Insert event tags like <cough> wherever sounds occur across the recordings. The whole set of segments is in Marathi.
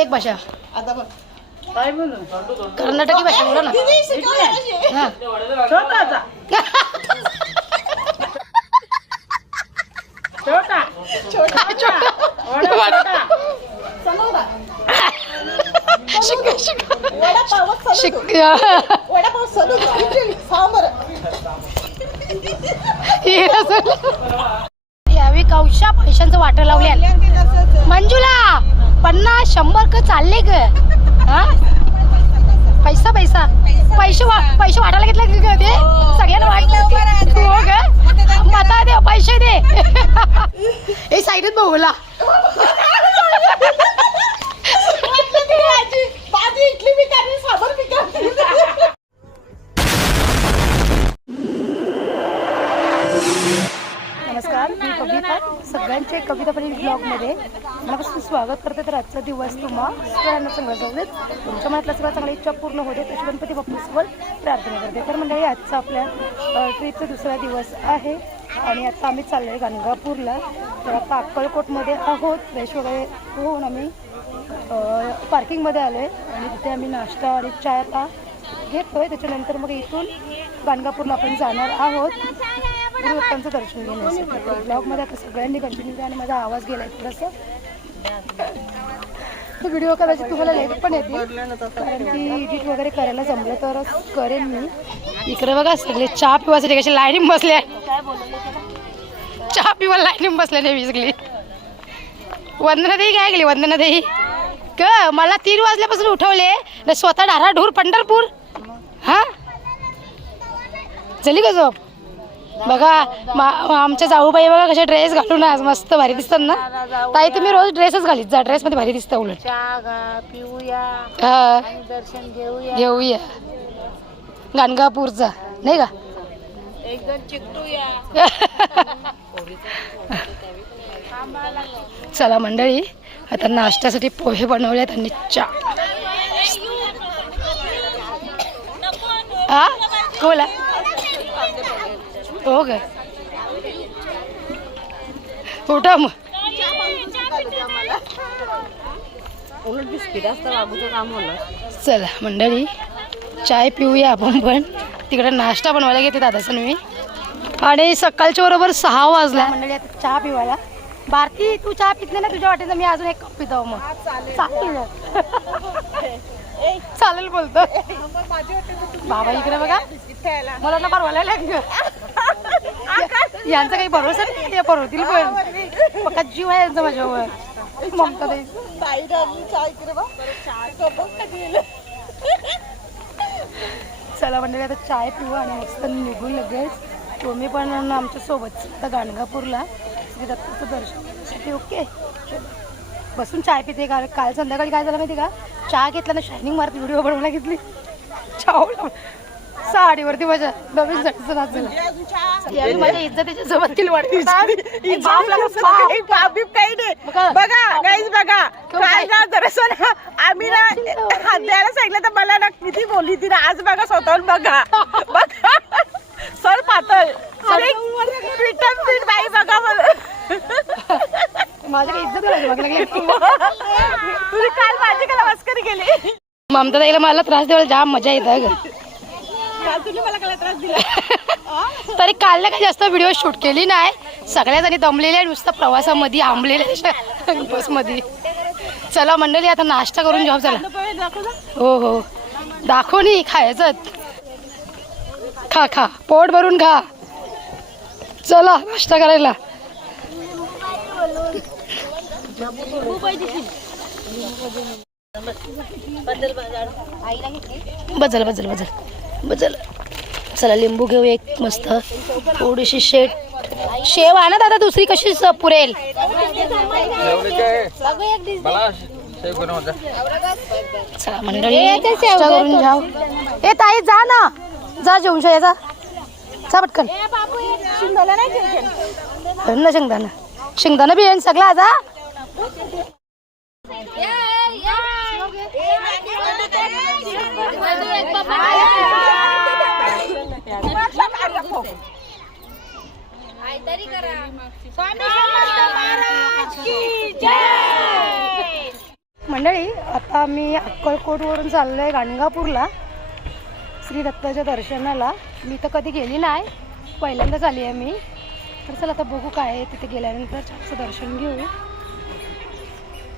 एक भाषा. आता बघ. काय बोलू? कर्नाटकी भाषा बोला ना. तिने शिकवलं अशी. हा. छोटाचा छोटा. छोटा. वडा छोटा. समोरा. शिक शिक वडापाव शिक सलून. वडापाव सलून. इडली, सांबर हे असं. यावेळी कौशा पैशांचं वाटं लावल्या मंजुला! पन्नास शंभर क चालले ग. हा? पैसा पैसा. पैसे वा पैसे वाटायला घेतले का ते. सगळ्यांना वाटलं हो ग. मता दे पैसे दे. <laughs> हे साईडच बघूला नमस्कार मी कविता सगळ्यांचे कविता परी ब्लॉगमध्ये. मनापासून स्वागत करते तर आजचा दिवस तुम्हा सगळ्यांना चांगला जाऊ देत. तुमच्या मनातल्या सगळ्या चांगल्या इच्छा पूर्ण होते देत अशी गणपती बाप्पासोबत प्रार्थना करते. तर म्हणजे आजचा आपल्या ट्रिपचा दुसरा दिवस आहे आणि आता आम्ही चाललो आहे गाणगापूरला तर आता अक्कलकोटमध्ये आहोत. फ्रेश वगैरे होऊन आम्ही पार्किंगमध्ये आलो आहे आणि तिथे आम्ही नाश्ता आणि चाय आता घेतोय. त्याच्यानंतर मग इथून गाणगापूरला आपण जाणार आहोत. गुरुदत्तांचं दर्शन घेण्यासाठी. म्हणजे ब्लॉगमध्ये आता सगळ्यांनी कंटिन्यू आणि माझा आवाज गेला आहे थोडंसं तो व्हिडिओ कदाचित तुम्हाला लेट पण येते कारण की एडिट वगैरे करायला जमलं तरच करेन मी. इकडे बघा सगळे चहा पिवासाठी कशी लाईनिंग बसले चहा पिवा लाईनिंग बसले नाही विसगली वंदना देई काय गेली वंदना देई क मला तीन वाजल्यापासून उठवले. न स्वतः ढाराढूर पंढरपूर. हा? झाली का झोप? बघा आमच्या जाऊबाई बघा कशा ड्रेस घालून आज मस्त भारी दिसतात ना. ताई तुम्ही रोज ड्रेसच घालीत जा ड्रेस मध्ये भारी दिसतं उलट. हा. घेऊया. घेऊया. गाणगापूरचा नाही का? चला मंडळी आता नाश्त्यासाठी पोहे बनवलेत आणि चहा. हा बोला. हो ग उठा मग. उलट बिस्किट असतं बाबूचं काम होणार. चला मंडळी चाय पिऊया आपण पण. तिकडे नाश्ता बनवायला घेते दादाचं मी आणि सकाळच्या बरोबर सहा वाजला. मंडळी आता चहा पिवायला भारती तू चहा पित नाही ना तुझ्या वाटेचं मी अजून एक कप पितो मग. चालेल. <laughs> चालेल बोलतो. बाबा इकडे बघा. मला ना परवायला लागलं यांचा काही भरोसा नाही ते परवतील पण. पक्का जीव आहे यांचा माझ्यावर. ममता चला मंडळी आता चाय पिऊ आणि मस्त निघून लगेच. तुम्ही पण आमच्यासोबत आता गाणगापूरला. श्री दत्ताचं दर्शन ओके? चलो. बसून चाय पिते का? काल संध्याकाळी काय झालं माहिती का? चहा घेतला ना शायनिंग मारती व्हिडिओ बनवायला घेतली. चावला. साडीवरती माझ्या नवीन साडीचं नाच झाला चहा. माझ्या इज्जतीच्या सोबत केली वाटते बाप. काही नाही. बघा. गाईज बघा. काय? ना जरासं ना आम्ही ना हात द्यायला सांगितलं तर मला ना किती बोलली ती ना. आज बघा स्वतःहून बघा. <laughs> बघा. सर पातळ. बाई बघा मला माझ्या काही इज्जत लागली बघ लागली तुझी काल माझी काल मस्करी केली. ममता ताईला मला त्रास द्यायला जाम मजा येतं ग काल तुम्ही मला काय त्रास दिला. <laughs> तरी काल ना काही जास्त व्हिडिओ शूट केली नाही. सगळ्या जणी दमलेल्या नुसतं प्रवासामध्ये आंबलेल्या बसमध्ये. चला मंडळी आता नाश्ता करून जॉब चला हो हो. दाखव नाही खायचं. खा खा. पोट भरून खा. चला नाश्ता करायला. बजल बजल बजल बजल चला लिंबू घेऊ एक मस्त. थोडीशी शेट. शेव आणा दादा दुसरी कशी पुरेल. चला मंडळी ए ताई जा ना. जा जेवून शा जा. जा पटकन. ना शेंगदाणा. शेंगदाणा बी येईन सगळा जा. मंडळी आता मी अक्कलकोटवरून चाललो आहे गाणगापूरला. श्री दत्ताच्या दर्शनाला. मी तर कधी गेली नाही. पहिल्यांदाच आली आहे मी. तर चला आता बघू काय आहे तिथे गेल्यानंतर छानचं दर्शन घेऊ.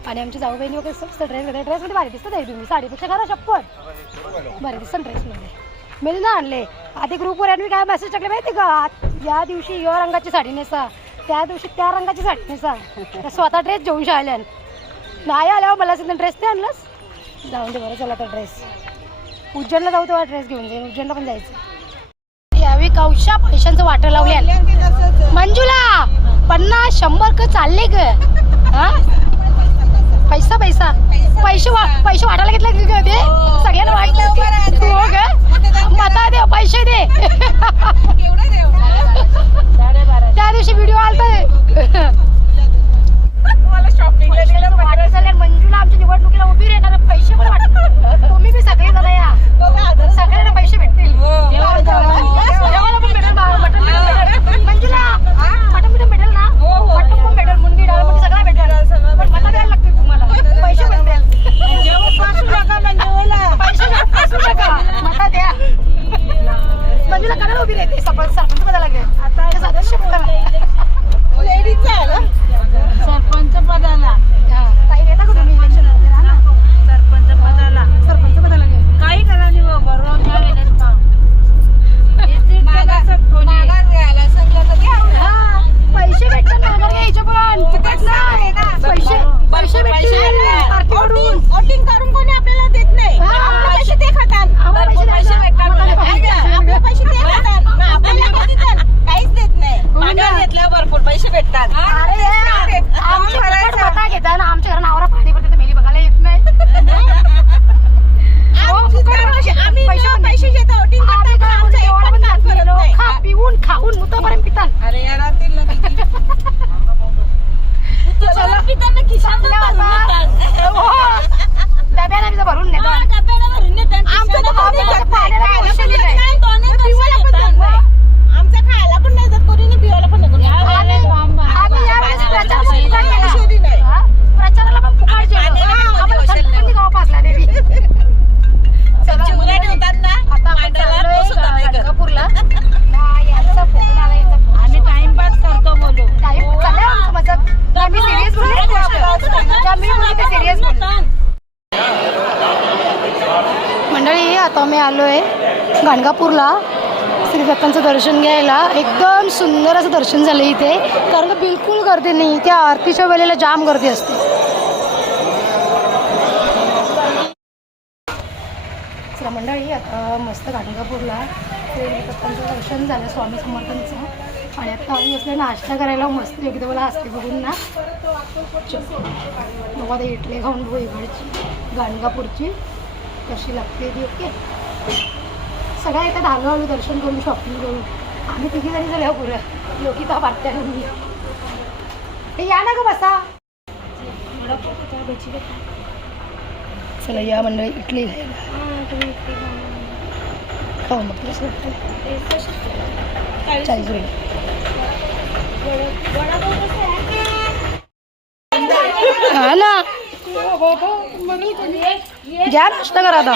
आणि आमची जाऊ बहिणी वगैरे स्वस्त ड्रेस वगैरे ड्रेसमध्ये भारी दिसतं आहे तुम्ही. साडीपेक्षा करा चप्पल भारी दिसतं ड्रेसमध्ये मी ना आणले. आधी ग्रुपवर आणि मी काय मेसेज टाकले माहिती का? या दिवशी या रंगाची साडी नेसा. त्या दिवशी त्या रंगाची साडी नेसा. स्वतः ड्रेस घेऊन शाळल्यान नाही आल्यावर मला असं ड्रेस ते आणलंस? जाऊन दे बरं चला तर ड्रेस उज्जैनला जाऊ तेव्हा ड्रेस घेऊन जाईन. उज्जैनला पण जायचं. यावेळी कौशा पैशांचं वाटर लावले मंजुला पन्नास शंभर क चालले ग. हा? पैसा पैसा. पैसे पैसे वाटायला घेतले का ग ते? सगळ्यांना वाटलं हो ग? मता दे पैसे दे. <laughs> त्या दिवशी व्हिडिओ आलता. <laughs> वाटत मंजूला आमच्या निवडणुकीला आलो आहे गाणगापूरला. श्री दत्तांचं दर्शन घ्यायला. एकदम सुंदर असं दर्शन झालं इथे. कारण का बिलकुल गर्दी नाही. त्या आरतीच्या वेळेला जाम गर्दी असते. चला मंडळी आता मस्त गाणगापूरला श्री दत्तांचं दर्शन झालं स्वामी समर्थांचं. आणि आता आम्ही असले नाश्ता करायला. मस्त एकदम मला हसते बघून ना. बघा ते इडली खाऊन बघू इकडची गाणगापूरची. कशी लागते ती ओके? सगळ्या येतात हळूहळू दर्शन करून शॉपिंग करून आम्ही तिघी जणी झाल्या पुरं. योगिता पाट्या हे या ना ग बसा. चला या मंडळी इडली घ्यायला खाऊ मग कसं वाटतं चाळीस रुपये. हा ना. घ्या नाश्ता करा आता.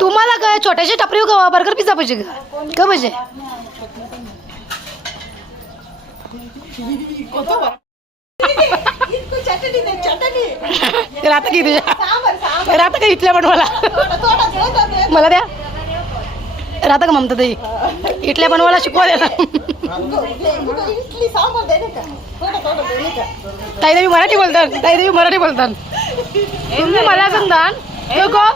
तुम्हाला काय छोट्याशा टपरी का बर्गर पिझ्झा पाहिजे का का पाहिजे सांबर, सांबर. तर आता का इथल्या पण मला. मला द्या राहता का ममता ताई शिकवा द्या ना मुलं इडली सांबर दे नाही का? थोडं, थोडं दे नाही का? ताई देवी मराठी बोलतात ताई देवी मराठी बोलतात तुम्ही मला सांगता को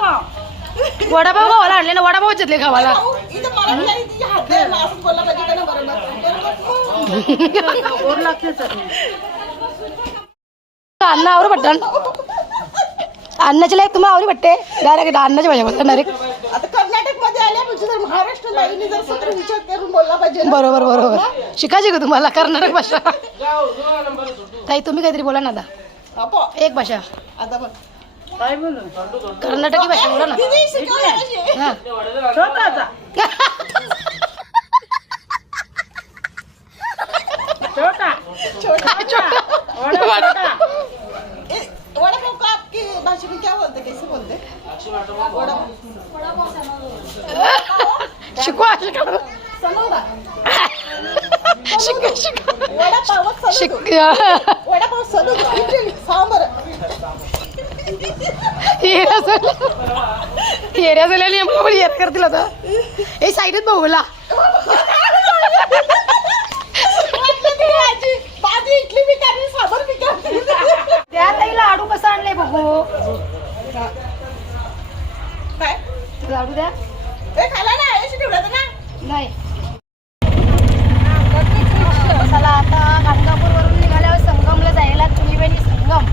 वडापाव खावाला आणले ना वडापाव ना बरोबर? अन्न आवरू पट्टन अन्नाची लाईक तुम्ही आवरी पट्टे डायरेक्ट अन्नाची भाषा बोलतात डायरेक्ट आता कर्नाटकमध्ये आल्यापासून जर महाराष्ट्र लाईनी जर सूत्र विचार करून बोलला पाहिजे ना. बरोबर बरोबर. शिकायची का तुम्हाला कर्नाटक भाषा? ताई तुम्ही काहीतरी बोला ना आता. एक भाषा. आता बघ. कर्नाटकी भाषा बोला ना. दीदी शिकवलं कशी? हा. छोटा. छोटा. ए, भाषा में क्या बोलते? कैसे बोलते? वड़ा शिकवा शिकवा. शिक शिक वडा पाव शिक वडा पाव सलू इडली सांबर. येऱ्या झाल्या नेमकं पण येत करतील आता. हे साईडच करनी त्या ताई लाडू कसा आणलाय बघू. काय? लाडू द्या. खाला ना अशी ठेवलं ना. नाही. आता गाणगापूर वरून निघाल्यावर संगमला जायला त्रिवेणी संगम.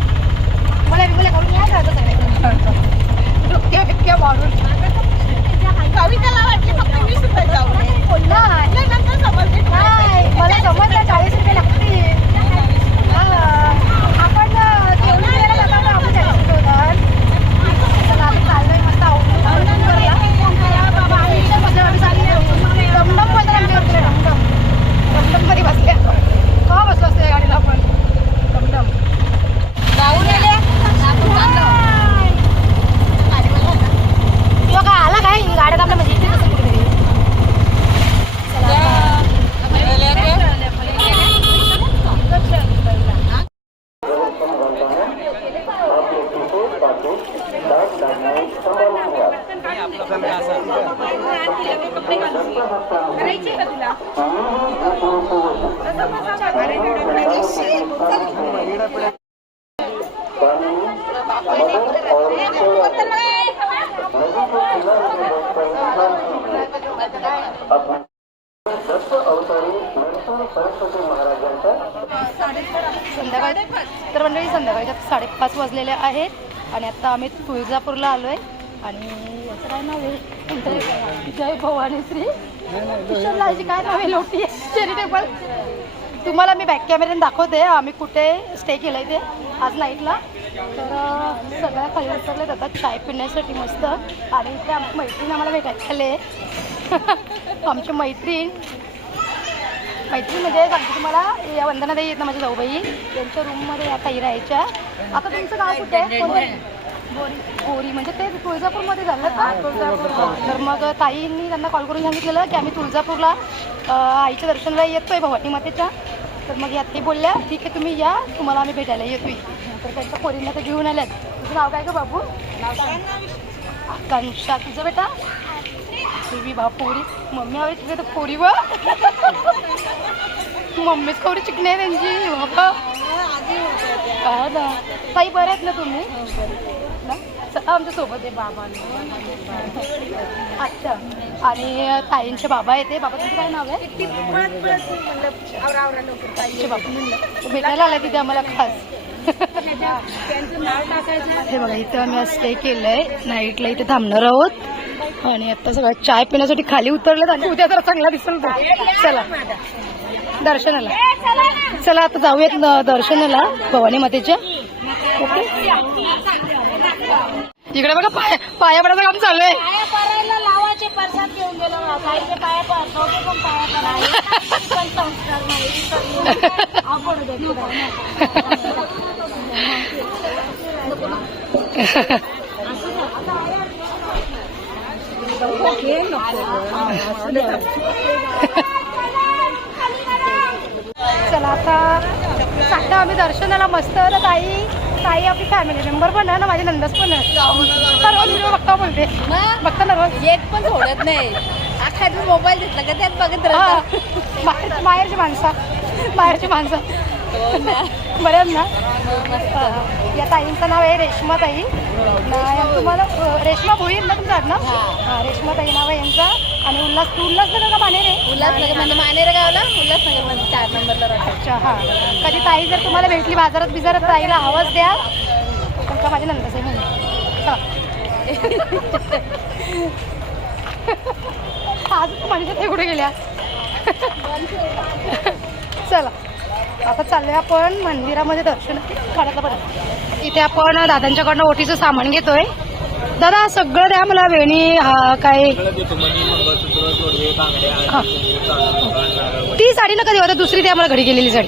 मला बिमला करून जायचं सगळ्यात डोक्या बिक्या मारून कविताला वाटली फक्त वीस रुपये जाऊ नंतर समजते नाही मला समजलं चाळीस रुपये लागतील हा. आपण जेवण करायला जातो ना आपण चाळीस रुपये होतात आम्ही चाललोय मस्त आवडून करूया आमच्या मजा आम्ही चालली डमडममध्ये आमच्या बसले डमडम डमडममध्ये बसले आपण का बसलो असतो या गाडीला आपण डमडम तुला काय आला काय गाड्यात आपल्या म्हणजे इथे असेल कुठेतरी चला आता. संध्याकाळ तर मंडळी संध्याकाळच्या साडेपाच वाजलेले आहेत आणि आता आम्ही तुळजापूरला आलो आहे आणि याचं काय नाव आहे? जय भवानी श्री. किशोरलालची काय नाव आहे? लोटी चॅरिटेबल तुम्हाला मी बॅक कॅमेऱ्याने दाखवते. आम्ही कुठे स्टे केलं आहे ते. आज नाईटला तर सगळ्या खाली उतरले जातात. चाय पिण्यासाठी मस्त. आणि इथे आमची मैत्रीण आम्हाला भेटायला आले. <laughs> आमची मैत्रीण. मैत्रीण म्हणजे सांगते तुम्हाला या वंदनाताई आहेत ना माझ्या जाऊबाई त्यांच्या रूममध्ये या ताई राहायच्या. आता तुमचं गाव कुठे आहे? कोणतं? बोरी बोरी म्हणजे ते तुळजापूरमध्ये झालं का? तुळजापूर तर मग ताईंनी त्यांना कॉल करून सांगितलेलं की आम्ही तुळजापूरला अं, आईच्या दर्शनाला येतोय भवानी मातेच्या. तर मग या ती बोलल्या ठीक आहे तुम्ही या तुम्हाला आम्ही भेटायला येतोय. तर त्यांच्या पोरींना ते घेऊन आल्यात. तुझं नाव काय गं बाबू? आकांक्षा तुझं बेटा? देवी बा पोरी. मम्मी हवी तुझ्या तर पोरी व मम्मीच कवडी चिकणे त्यांची. बाबा. काय ना. ताई बऱ्या आहेत ना तुम्ही? आमच्यासोबत आहे बाबा. अच्छा. आणि ताईंचे बाबा येते बाबा तुमचं काय नाव आहे? ताईंचे बाबा भेटायला आला तिथे आम्हाला खास. हे बघा इथं आम्ही स्टे केलंय. नाईटला इथे थांबणार आहोत. आणि आता सगळं चाय पिण्यासाठी खाली उतरलेत आणि उद्या जरा चांगला दिसेल तो. चला. दर्शनाला. चला आता जाऊयात दर्शनाला भवानी मातेच्या. ओके? इकडे बघा पाय पाया पडायचं काम चालू आहे. पाया <laughs> पडायला लावायचे प्रसाद घेऊन गेलो ना काहीचे पाया पडतो पण पाया पडायला पण संस्कार नाही आपण देतो चला आता सांगता आम्ही दर्शनाला मस्त तर ताई ताई आपली फॅमिली मेंबर पण आहे ना माझे नंदस पण आहे व्हिडिओ बघता बोलते. बघता ना रोज. एक पण सोडत नाही. अख्खा दिवस मोबाईल घेतला का त्यात बघत हा. बाहेर बाहेरची माणसं. बाहेरची माणसं. बरं ना. या ताईंचं नाव आहे रेश्मा ताई. ना- तुम्हाला रेश्मा भोईर ना तुमचं आडनाव हा. रेश्मा ताई नाव आहे यांचं. आणि उल्हास तू उल्हासनगर का आहे उल्हासनगर म्हणजे मानेर गावला उल्हासनगरमध्ये चार नंबरला अच्छा हा. कधी ताई जर तुम्हाला भेटली बाजारात बिजारात ताईला आवाज द्या. तुमचा माझ्या नंदच आहे म्हणून <laughs> आज म्हणजे ते कुठे गेल्या. <laughs> चला. आता चाललोय आपण मंदिरामध्ये दर्शन काढायला इथे आपण दादांच्याकडनं ओटीचं सामान घेतोय. दादा सगळं द्या मला वेणी हा काय? हा. ती साडी नका देऊ आता दुसरी द्या मला घडी गेलेली साडी.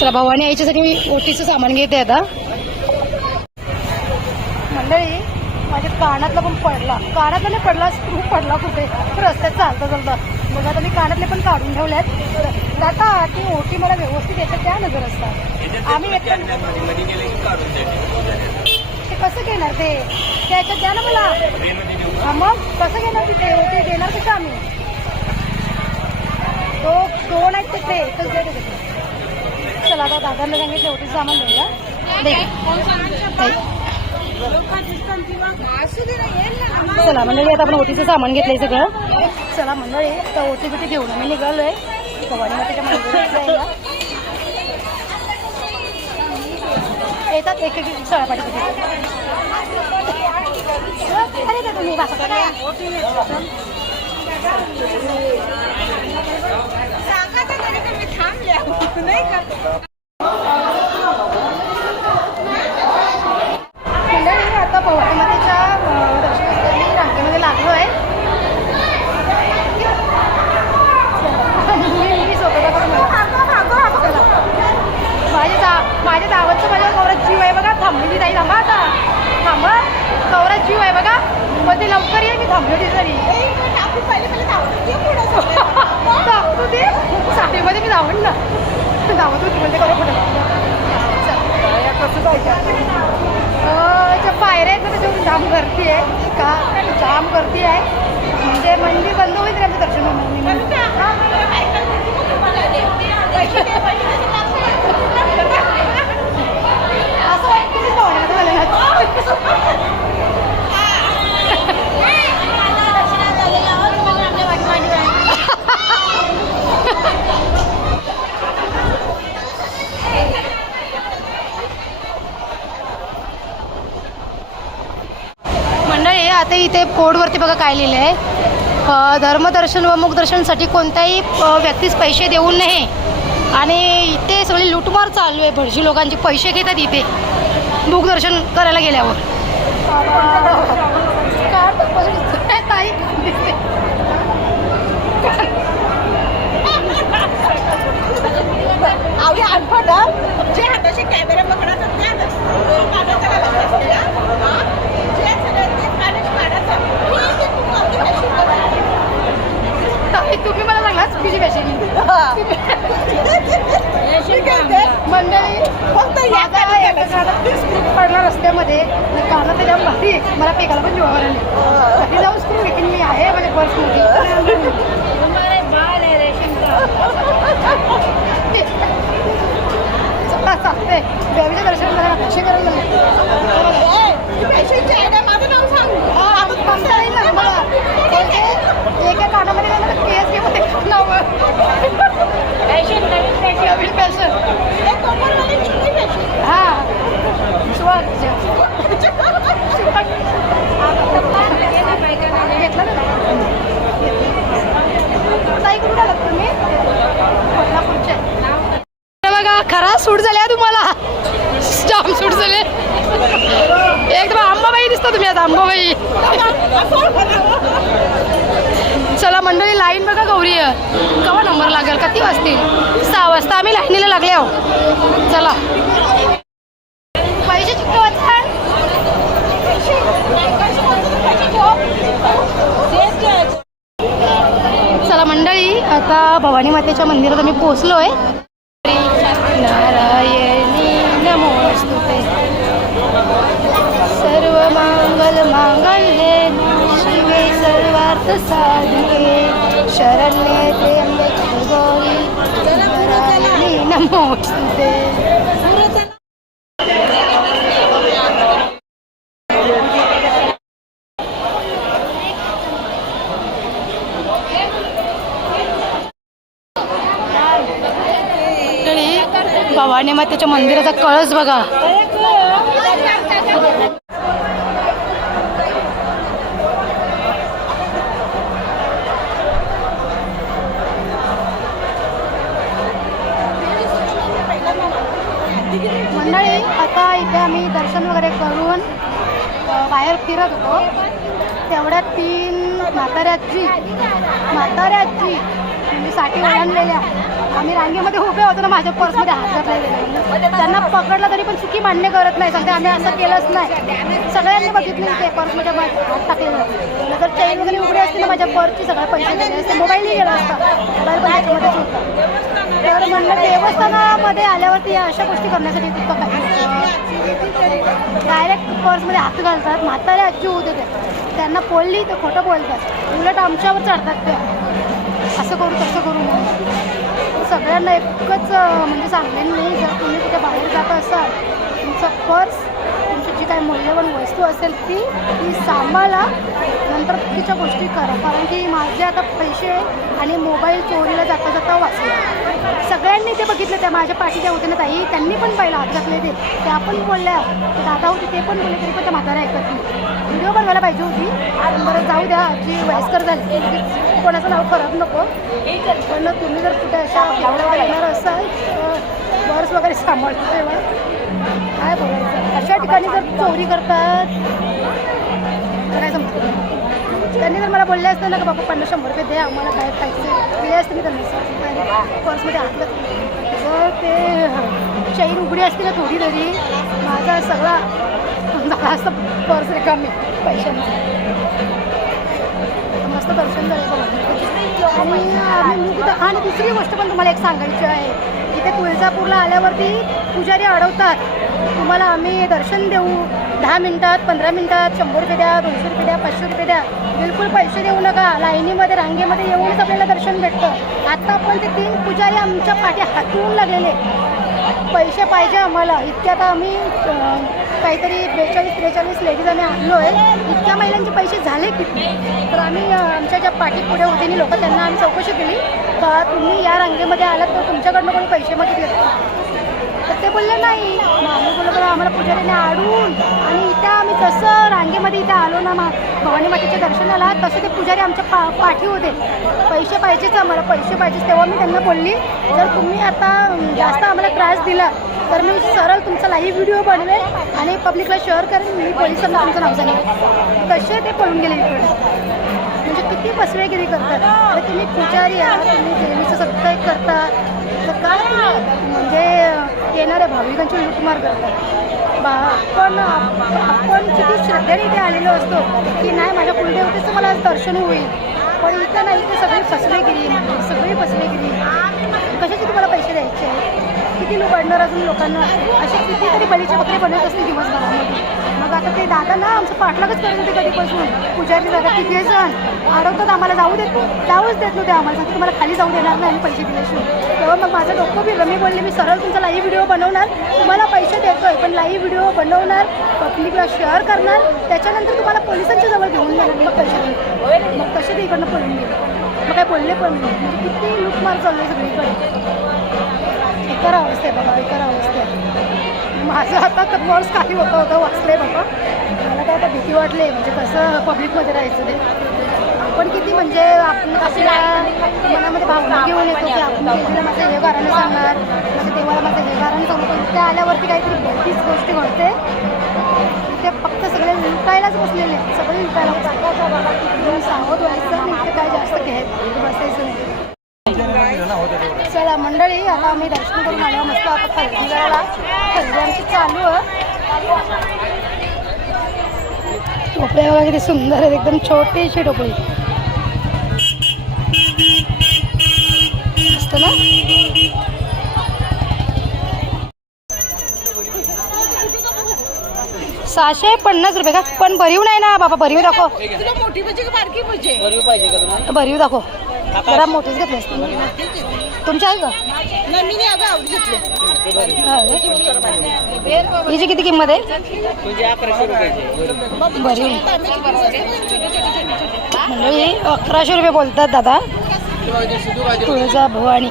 चला भावानी यायच्यासाठी मी ओटीचं सामान घेते आता. मंडळी माझ्या कानातला पण पडला. कानातला नाही पडला स्क्रू पडला कुठे? रस्त्यात चालता चालता. मग आता मी कानातले पण काढून ठेवल्यात आता ती ओटी मला व्यवस्थित येतं त्या नजर असतात आम्ही एकदम ते कसं घेणार ते त्याच्यात द्या ना मला हा मग कसं घेणार तिथे ओटी देणार कसं आम्ही तो दोन आहेत तिथे एकच द्या तिथे चला आता दादांना सांगितलं ओटीचं सामान द्यायला. चला मंडळी आता आपण ओटीचं सामान घेतलंय सगळं. चला मंडळी आता ओटी बिटी घेऊन आम्ही निघालोय. भवानी मातेच्या मंदिरात येतात एक एक सळा पाठी अरे का तुम्ही बासा मंडळी आता भवानी मातेच्या अं, दर्शनासाठी रांगेमध्ये लागलो आहे मी स्वतःला करून चला. माझ्या जा माझ्या दावतचं माझ्या कवरात जीव आहे बघा थांबलेली ताई थांबा आता थांबा कवरात जीव आहे बघा. पण ते लवकर <laughs> ये मी थांबलेली तरी धावत होते? साडीमध्ये मी धावण ना. धावत होती म्हणजे करू कुठं ज्या पायऱ्या आहेत ना त्याच्यावर जाम गर्दी आहे. का? जाम गर्दी आहे. म्हणजे मंदिर बंद होईल त्यांचं दर्शन होणार नाही. असं वाटतं की पाहुण्याचं झालेलं आहे. मंडळी आता इथे बोर्डवरती बघा काय लिहिलं आहे. धर्मदर्शन व मुखदर्शनसाठी कोणत्याही व्यक्तीस पैसे देऊ नये. आणि इथे सगळी लुटमार चालू आहे. भटजी लोकांचे पैसे घेतात इथे. मुखदर्शन करायला गेल्यावर. जे हाताशी कॅमेरा पकडायचा त्या नसतं. कानाचा लागला असते ना. हा? जे सगळं ते कानाशी काढायचं. ठीक आहे, तू कमी कशी करा. ताई, तुम्ही मला सांगा चुकीची फॅशन हा. ठीक आहे ते. मंडळी फक्त पडला रस्त्यामध्ये. आणि कानात ते जाम भारी आहे. मला पेकाला पण जीवावर आले जाऊन स्क्रू घेईन. मी आहे माझ्या पर्समध्ये दर्शन करा कशी करायला ए, तू पेशंटची आहे ना, माझं नाव सांग. थांबता येईल ना मला एके- एका कानामध्ये गेलं तर केस घेऊन नाव फॅशन नवीन फॅशन नवीन फॅशन ए, कोमलवाली चुनी पेशंट. हा सुहाग घेतलं ना ताई कुठून आलात तुम्ही कोल्हापूरचे हे बघा खरा सूट झाल्या तुम्हाला जाम सूट झाले एकदम अंबाबाई दिसता तुम्ही आता अंबाबाई चला मंडळी लाईन बघा गौरी केव्हा नंबर लागेल किती वाजतील. सहा वाजता आम्ही लाईनीला लागले आहो. चला. पैसे चला मंडळी आता भवानी मातेच्या मंदिरात आम्ही पोहोचलो आहे नारायणी नमोस्तुते. सर्व मंगल मांगल्ये शिवे सर्वार्थ साधके. शरण्ये त्र्यंबके गौरी भवानी मातेच्या मंदिराचा कळस बघा. मंडळी आता इथे आम्ही दर्शन वगैरे करून बाहेर फिरत होतो. तेवढ्यात तीन म्हाताऱ्याची म्हाताऱ्याची म्हणजे साठी ओढणलेल्या आम्ही रांगेमध्ये उभे होतो ना माझ्या पर्समध्ये हात घातलेले त्यांना पकडलं तरी पण चुकी मान्य करत नाही. सांगते आम्ही असं केलंच नाही. सगळ्यांनी बघितलं ते पर्समध्ये हात टाकलेलं. तर चैन वगैरे उघडी असते ना माझ्या पर्सचे सगळे पैसे दिले असते. मोबाईलही गेला असता. मोबाईल पण त्याच्यामध्येच होता. तर म्हणलं देवस्थानामध्ये आल्यावरती या अशा गोष्टी करण्यासाठी तिथं काय डायरेक्ट पर्समध्ये हात घालतात. म्हातारे आजी होते ते त्यांना बोलली तर खोटं बोलतात. उलट आमच्यावर चढतात ते. असं करू तसं करू म्हणून. सगळ्यांना एकच म्हणजे सांगेन मी जर तुम्ही कुठे बाहेर जात असाल तुमचा पर्स तुमची जी काही मूल्यवान वस्तू असेल ती ती सांभाळा. नंतर बाकीच्या गोष्टी करा. कारण की माझे आता पैसे आणि मोबाईल चोरीला जाता जाता वाचले. सगळ्यांनी ते बघितलं त्या माझ्या पाठीच्या होते ना ताई. त्यांनी पण पहिला हात घातले ते. त्या पण बोलल्या. ते दादा होते ते पण बोलले तरी पण त्या म्हातारा ऐकत नाही. व्हिडिओ बनवायला पाहिजे होती. बरं जाऊ द्या. जी वयस्कर झाली म्हणजे कोणाचं नाव खराब नको. पण तुम्ही जर कुठे अशा गावड्यावर येणार असाल तर पर्स वगैरे सांभाळतो तेव्हा. काय बोलायचं? अशा ठिकाणी जर चोरी करतात करायचं काय समजतं? त्यांनी जर मला बोलले असतं ना का बाबा पन्नास शंभर रुपये द्या आम्हाला काय पाहिजे दिले असते मी त्यांना. पर्समध्ये आणलं जर ते चैन उघडी असते ना थोडी तरी माझा सगळा झाला असतं पर्स रिकामी पैशांचा. मस्त दर्शन झालं आणि आणि दुसरी गोष्ट पण तुम्हाला एक सांगायची आहे. इथे तुळजापूरला आल्यावरती पुजारी अडवतात. तुम्हाला आम्ही दर्शन देऊ. दहा मिनिटात पंधरा मिनिटात शंभर रुपये द्या दोनशे रुपये द्या पाचशे रुपये द्या. बिलकुल पैसे देऊ नका. लाईनीमध्ये रांगेमध्ये येऊनच आपल्याला दर्शन भेटतं. आत्ता आपण ते तीन पुजारी आमच्या पाठी हातवून लागलेले पैसे पाहिजे आम्हाला. इतक्यात आम्ही काहीतरी बेचाळीस त्रेचाळीस लेडीज आम्ही आणलो आहे इतक्या महिलांचे पैसे झाले किती तर आम्ही आमच्या ज्या पाठी पुढे होते लोक त्यांना आम्ही चौकशी केली. का तुम्ही या रांगेमध्ये आलात तर तुमच्याकडनं कोणी पैसे मागितले ते बोलले नाही आम्ही बोललो बरं आम्हाला पुजारीने आडून आणि इथं आम्ही तसं रांगेमध्ये इथं आलो ना मा भवानी मातेच्या दर्शनाला तसे ते पुजारी आमच्या पा पाठी होते. पैसे पाहिजेच आम्हाला पैसे पाहिजेच. तेव्हा मी त्यांना बोलली जर तुम्ही आता जास्त आम्हाला त्रास दिला तर मी सरळ तुमचा लाईव्ह व्हिडिओ बनवेल आणि पब्लिकला शेअर करेन मी पोलिसांना तुमचं नाव सांगेन. कसे ते पळून गेले इकडे. म्हणजे किती फसवेगिरी करतात. तुम्ही पुजारी आहात तुम्ही देवीचं सत्य करता. तर म्हणजे येणाऱ्या भाविकांची लुटमार करतात. बा पण आपण किती श्रद्धेने इथे आलेलो असतो की नाही माझ्या कुलदेवतेचं मला आज दर्शन होईल. पण इथं नाही इथे सगळी फसवेगिरी सगळी फसवेगिरी. कशाचे तुम्हाला पैसे द्यायचे आहेत? किती लोक अडणार अजून लोकांना? असे कितीतरी बळीचे वगैरे बनवत असतील दिवसभरामध्ये. मग आता ते दादा ना आमचं पाठलागच करत होते कधीपासून. पुजारी दादा तिथे जण. अडवतात आम्हाला जाऊ देत जाऊच देत नव्हते आम्हाला. सांगते तुम्हाला खाली जाऊ देणार नाही आम्ही पैसे दिल्याशिवाय. तेव्हा मग माझं डोकं बी रमी बोलले मी सरळ तुमचा लाईव्ह व्हिडिओ बनवणार. तुम्हाला पैसे देतोय पण लाईव्ह व्हिडिओ बनवणार पब्लिकला शेअर करणार. त्याच्यानंतर तुम्हाला पोलिसांच्या जवळ घेऊन जाणार. मग पैसे देणार. मग कसे ते इकडनं पळून गेले? मग काय बोलले पण नाही. म्हणजे किती लूटमार चालू आहे सगळीकडे. एकर अवस्था आहे बाबा बेकार अवस्था आहे. माझं आता तर पर्स खाली होतं होतं वाचलंय बाबा मला काय आता भीती वाटली म्हणजे कसं पब्लिकमध्ये राहायचं ते. आपण किती म्हणजे आपण आपल्या मनामध्ये भावना घेऊन येतो की आपण देवीला माझं हे कारण सांगणार माझं देवाला माझं हे कारण सांगतो पण त्या आल्यावरती काहीतरी भलतीच गोष्टी घडते. ते फक्त सगळे लुटायलाच बसलेले आहेत. सगळे लुटायला बसले सावध व्हायचं नाही काय जास्त घ्यायचं बसायचं नाही. चला मंडळी आता आम्ही दर्शन करून आलो. मस्त आता खरेदी करायला. खरेदी आमची चालू आहे. टोपळे बघा किती सुंदर आहेत. एकदम छोटीशी टोपळी असतं ना? सहाशे पन्नास रुपये का पण भरीव नाही ना बाबा भरीव दाखव तुला मोठी म्हणजे बारकी म्हणजे भरीव दाखव जरा मोठीच घेतली असते तुमच्या आहे का नाही मी नाही अगं आवडी घेतली हा का? हिची किती किंमत आहे बरी म्हणजे अकराशे रुपये बोलतात दादा तुळजा भवानी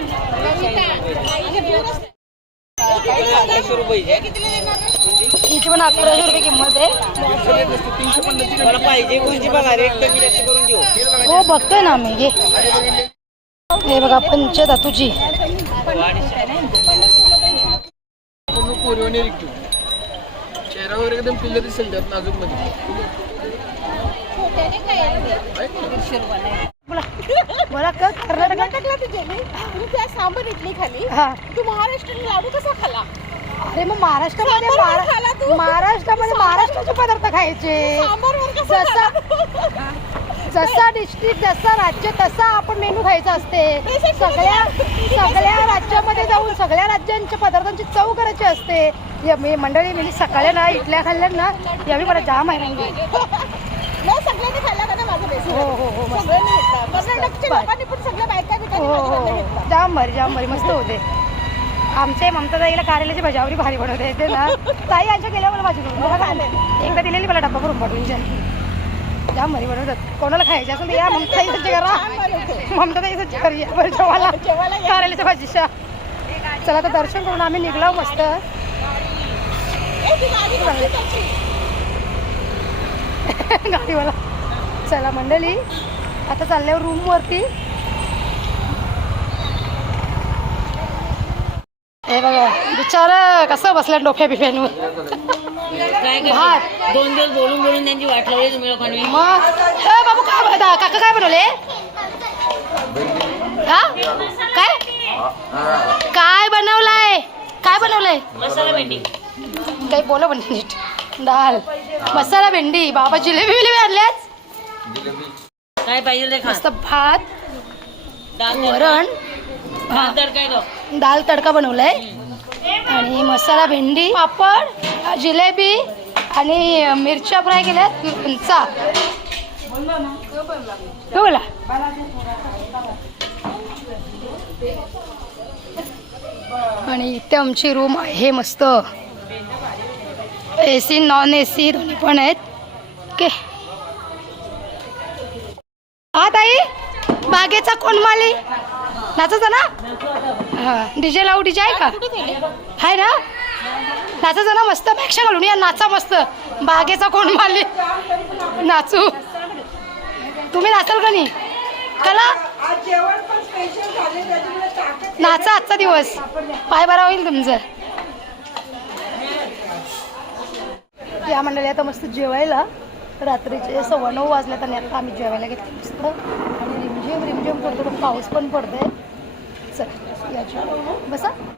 पण अकराशे रुपये किंमत आहे. मला पाहिजे कोणची बघा रेट कमी जास्त करून देऊ हो बघतोय ना आम्ही घे. हे बघा कोरिओने रिक्यू चेहऱ्यावर एकदम क्लिअर दिसेल त्यात नाजूकमध्ये मला कर्नाटकात कर्नाटकला तू गेली तुम्ही त्या सांबर इडली खाली. तू महाराष्ट्रीयन लाडू कसा खाला? अरे मग महाराष्ट्रामध्ये महारा- तू? महाराष्ट्रामध्ये महाराष्ट्राचे पदार्थ खायचे. कसा जसा? जसा डिस्ट्रिक्ट जसा राज्य तसा आपण मेनू खायचा असते. सगळ्या सगळ्या राज्यामध्ये जाऊन सगळ्या राज्यांच्या पदार्थांची चव करायची असते. या मी मंडळी मी सकाळी ना इडल्या खाल्ल्या ना यावेळी मला जाम आहे. म्हणजे नाही सगळ्यांनी खाल्ला का ना माझं बेसन हो हो हो मस्त. सगळ्यांनी घेतला. कर्नाटकच्या बरं. लोकांनी पण सगळ्या बायका बिकांनी हो हो माझ्याकडनं हो घेतला. जाम भारी जाम भारी मस्त होते आमचे ममता ताईला कार्यालयाची भाज्यावरी भारी बनवते येते ना. ताई यांच्या गेल्या मला भाजी बनवून. बघा एकदा दिलेली मला डब्बा भरून पाठवून जाम भारी बनवतात. कोणाला खायचे असेल या ममता ताई सज्ज करा. छान ममता ताई सज्ज करूया बरं जेवायला. कार्यालयाच्या भाजीच्या. चला आता दर्शन करून आम्ही निघलो मस्त. गाडीवाला. चला मंडळी. आता चालल्यावर रूमवरती हे बघा बिचारा कसं बसल्या डोक्या बिफ्यानवर काय भात. दोन दिवस बोलून बोलून त्यांची वाट लावली तुम्ही लोकांनी मग ए बाबू काय बनवता काका काय बनवले हा? काय? काय बनवलंय? काय बनवलंय? मसाला भेंडी. काही बोला पण नीट. डाल मसाला भेंडी. बाबा जिलेबी बिलेबी आणल्याच काय पाहिजे ते खा. मस्त भात तडका. वरण तडका. दाल तडका बनवलाय. आणि मसाला भेंडी पापड जिलेबी आणि मिरच्या फ्राय केल्यात लोणचा बोला. आणि इथे आमची रूम आहे मस्त. A C non A C दोन्ही पण आहेत. ओके. हा ताई बागेचा कोण माली नाचायचा ना? हा डीजे लावू डीजे आहे का? आहे ना? नाचायचं ना मस्त पेक्षा घालून या नाचा मस्त. बागेचा कोण माली नाचू. तुम्ही नाचाल का नाही? कला? नाचा आजचा दिवस. पाय बरा होईल तुमचं. या मंडळी आता मस्त जेवायला. रात्रीचे सव्वा नऊ वाजल्यात आणि आता आम्ही जेवायला घेतलं मस्त. थोडं थोडं पाऊस पण पडतंय. चल याच्या बसा.